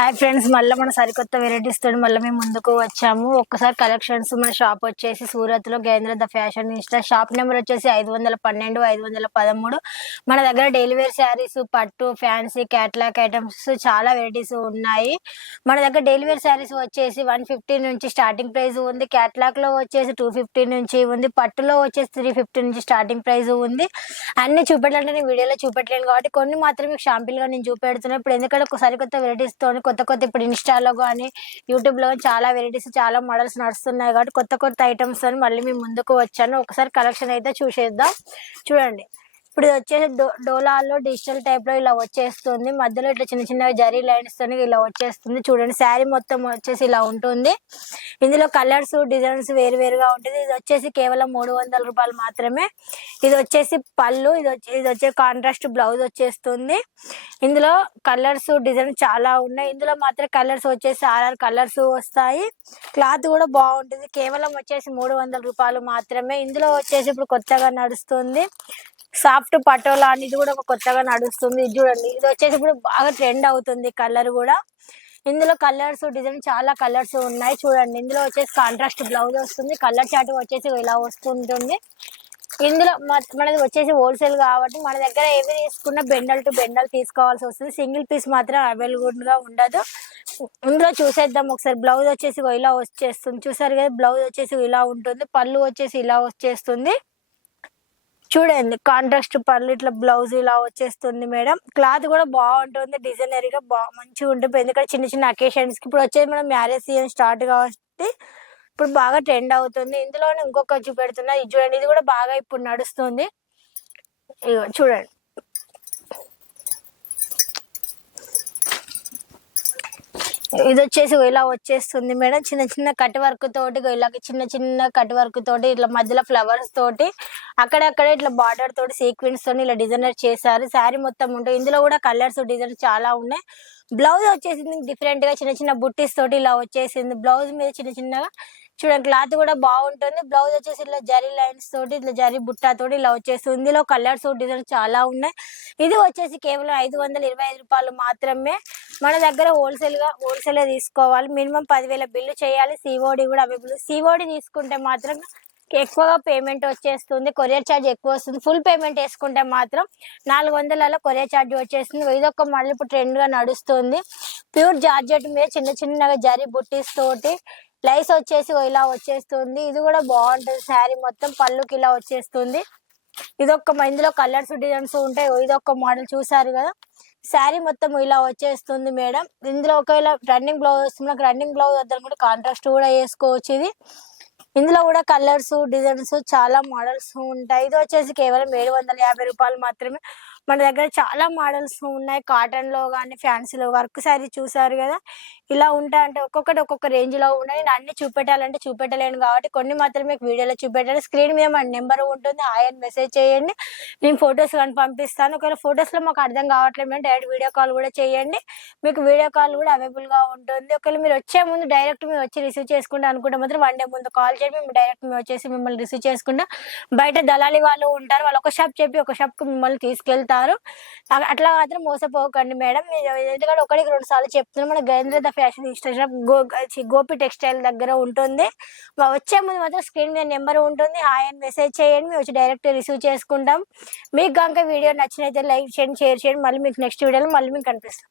Hi friends, మళ్ళీ మన సరికొత్త వెరైటీస్ తోటి మళ్ళీ మేము ముందుకు వచ్చాము. ఒక్కసారి కలెక్షన్స్ మన షాప్ వచ్చేసి సూరత్ లో Gendra the fashion Insta. Shop number వచ్చేసి 512 513. మన దగ్గర డైలీ వేర్ శారీస్, పట్టు, ఫ్యాన్సీ, క్యాట్లాగ్ ఐటమ్స్ చాలా వెరైటీస్ ఉన్నాయి. మన దగ్గర డైలీ వేర్ శారీస్ వచ్చేసి 150 నుంచి స్టార్టింగ్ ప్రైస్ ఉంది. క్యాట్లాగ్ లో వచ్చేసి 250 నుంచి ఉంది. పట్టులో వచ్చేసి 350 నుంచి స్టార్టింగ్ ప్రైస్ ఉంది. అన్ని చూపెట్టాలంటే నేను వీడియోలో చూపెట్టలేను కాబట్టి కొన్ని మాత్రం మీకు షాంపిల్ గా నేను చూపెడుతున్నాను. ఇప్పుడు ఎందుకంటే సరికొత్త వెరైటీస్ తో కొత్త ఇప్పుడు ఇన్స్టాలో కానీ యూట్యూబ్ లో చాలా వెరైటీస్, చాలా మోడల్స్ నడుస్తున్నాయి కాబట్టి కొత్త ఐటమ్స్ అని మళ్ళీ మేము ముందుకు వచ్చాను. ఒకసారి కలెక్షన్ అయితే చూసేద్దాం. చూడండి, ఇప్పుడు ఇది వచ్చేసి డోలాలో డిజిటల్ టైప్ లో ఇలా వచ్చేస్తుంది. మధ్యలో ఇట్లా చిన్న చిన్న జరీ లైన్స్ తో ఇలా వచ్చేస్తుంది. చూడండి, శారీ మొత్తం వచ్చేసి ఇలా ఉంటుంది. ఇందులో కలర్స్, డిజైన్స్ వేరుగా ఉంటుంది. ఇది వచ్చేసి కేవలం 300 రూపాయలు మాత్రమే. ఇది వచ్చేసి పళ్ళు, ఇది వచ్చే కాంట్రాస్ట్ బ్లౌజ్ వచ్చేస్తుంది. ఇందులో కలర్స్, డిజైన్స్ చాలా ఉన్నాయి. ఇందులో మాత్రం కలర్స్ వచ్చేసి 6 కలర్స్ వస్తాయి. క్లాత్ కూడా బాగుంటుంది. కేవలం వచ్చేసి 300 రూపాయలు మాత్రమే. ఇందులో వచ్చేసి ఇప్పుడు కొత్తగా నడుస్తుంది సాఫ్ట్ పటోలా అని, ఇది కూడా ఒక కొత్తగా నడుస్తుంది. ఇది చూడండి, ఇది వచ్చేసి ఇప్పుడు బాగా ట్రెండ్ అవుతుంది కలర్ కూడా. ఇందులో కలర్స్, డిజైన్ చాలా కలర్స్ ఉన్నాయి. చూడండి, ఇందులో వచ్చేసి కాంట్రాస్ట్ బ్లౌజ్ వస్తుంది. కలర్ చాట్ వచ్చేసి ఇలా వస్తుంటుంది. ఇందులో మనది వచ్చేసి హోల్సేల్ కాబట్టి మన దగ్గర ఏవి తీసుకున్నా బెండల్ టు బెండల్ తీసుకోవాల్సి వస్తుంది. సింగిల్ పీస్ మాత్రం అవైలబుల్ గా ఉండదు. ఇందులో చూసేద్దాం ఒకసారి. బ్లౌజ్ వచ్చేసి ఇలా వచ్చేస్తుంది. చూసారు కదా, బ్లౌజ్ వచ్చేసి ఇలా ఉంటుంది. పళ్ళు వచ్చేసి ఇలా వచ్చేస్తుంది. చూడండి, కాంట్రాస్ట్ పళ్ళు, ఇట్లా బ్లౌజ్ ఇలా వచ్చేస్తుంది మేడం. క్లాత్ కూడా బాగుంటుంది, డిజైనర్ గా మంచిగా ఉంటుంది. ఎందుకంటే చిన్న చిన్న అకేషన్స్ కి ఇప్పుడు వచ్చేది మనం మ్యారేజ్ సీజన్ స్టార్ట్ కాబట్టి ఇప్పుడు బాగా ట్రెండ్ అవుతుంది. ఇందులోనే ఇంకొక చూపెడుతున్నా, ఇది చూడండి, ఇది కూడా బాగా ఇప్పుడు నడుస్తుంది. చూడండి, ఇది వచ్చేసి ఇలా వచ్చేస్తుంది మేడం. చిన్న చిన్న కట్ వర్క్ తోటి, ఇలాగ చిన్న కట్ వర్క్ తోటి, ఇట్లా మధ్యలో ఫ్లవర్స్ తోటి, అక్కడక్కడ ఇట్లా బార్డర్ తోటి సీక్వెన్స్ తోని ఇలా డిజైనర్ చేశారు. శారీ మొత్తం ఉంటుంది. ఇందులో కూడా కలర్స్, డిజైన్స్ చాలా ఉన్నాయి. బ్లౌజ్ వచ్చేసింది డిఫరెంట్ గా, చిన్న బుట్టీస్ తోటి ఇలా వచ్చేసింది. బ్లౌజ్ మీద చిన్నగా చూడండి, క్లాత్ కూడా బాగుంటుంది. బ్లౌజ్ వచ్చేసి ఇలా జరీ లైన్స్ తోటి, ఇట్లా జరీ బుట్టా తోటి ఇలా వచ్చేస్తుంది. ఇందులో కలర్స్, డిజైన్స్ చాలా ఉన్నాయి. ఇది వచ్చేసి కేవలం 525 రూపాయలు మాత్రమే. మన దగ్గర హోల్సేల్ తీసుకోవాలి. మినిమం 10,000 బిల్లు చేయాలి. సిఓడి కూడా అవైలబుల్. సిఓడి తీసుకుంటే మాత్రం ఎక్కువగా పేమెంట్ వచ్చేస్తుంది. కొరియర్ ఛార్జ్ ఎక్కువ వస్తుంది. ఫుల్ పేమెంట్ వేసుకుంటే మాత్రం 400 కొరియర్ ఛార్జ్ వచ్చేస్తుంది. ఇదొక మళ్ళీ ఇప్పుడు ట్రెండ్ గా నడుస్తుంది. ప్యూర్ జార్జెట్ మీద చిన్నగా జరీ బుట్టీస్ తోటి లైస్ వచ్చేసి ఇలా వచ్చేస్తుంది. ఇది కూడా బాగుంటుంది. శారీ మొత్తం పళ్ళుకి ఇలా వచ్చేస్తుంది. ఇందులో కలర్స్, డిజైన్స్ ఉంటాయి. ఇదొక మోడల్ చూసారు కదా. శారీ మొత్తం ఇలా వచ్చేస్తుంది మేడం. ఇందులో ఒకవేళ రన్నింగ్ బ్లౌజ్ వస్తుంది, రన్నింగ్ బ్లౌజ్ వద్ద కూడా కాంట్రాస్ట్ కూడా వేసుకోవచ్చు. ఇందులో కూడా కలర్స్, డిజైన్స్ చాలా మోడల్స్ ఉంటాయి. ఇది వచ్చేసి కేవలం 750 రూపాయలు మాత్రమే. మన దగ్గర చాలా మోడల్స్ ఉన్నాయి. కాటన్ లో కానీ, ఫ్యాన్సీలో వర్క్ శారీ చూసారు కదా. ఇలా ఉంటాయి. అంటే ఒక్కొక్క రేంజ్ లో ఉన్నాయి. నేను అన్ని చూపెట్టాలంటే చూపెట్టలేను కాబట్టి కొన్ని మాత్రమే వీడియోలో చూపెట్టాను. స్క్రీన్ మీద మన నెంబర్ ఉంటుంది, ఆయన మెసేజ్ చేయండి. నేను ఫొటోస్ కానీ పంపిస్తాను. ఒకవేళ ఫొటోస్ లో మాకు అర్థం కావట్లేదు డైరెక్ట్ వీడియో కాల్ కూడా చేయండి. మీకు వీడియో కాల్ కూడా అవైలబుల్ గా ఉంటుంది. ఒకవేళ మీరు వచ్చే ముందు డైరెక్ట్ మీరు వచ్చి రిసీవ్ చేసుకుంటే అనుకుంటే మాత్రం 1 డే ముందు కాల్ చేయండి. మేము డైరెక్ట్ వచ్చేసి మిమ్మల్ని రిసీవ్ చేసుకుంటాం. బయట దళాలి వాళ్ళు ఉంటారు, వాళ్ళు ఒక షాప్ చెప్పి ఒక షాప్ కు మిమ్మల్ని తీసుకెళ్తారు. అట్లా మాత్రం మోసపోకండి మేడం. ఎందుకంటే 1-2 సార్లు చెప్తున్నాం. మన Gendra the fashion Instagram Gopi textile దగ్గర ఉంటుంది. వచ్చే ముందు మాత్రం స్క్రీన్ మీద నెంబర్ ఉంటుంది, ఆయన మెసేజ్ చేయండి. మేము వచ్చి డైరెక్ట్ రిసీవ్ చేసుకుంటాం. మీకు కనుక వీడియో నచ్చినైతే లైక్ చేయండి, షేర్ చేయండి. మళ్ళీ మీకు నెక్స్ట్ వీడియోలో మళ్ళీ మీకు కనిపిస్తాం.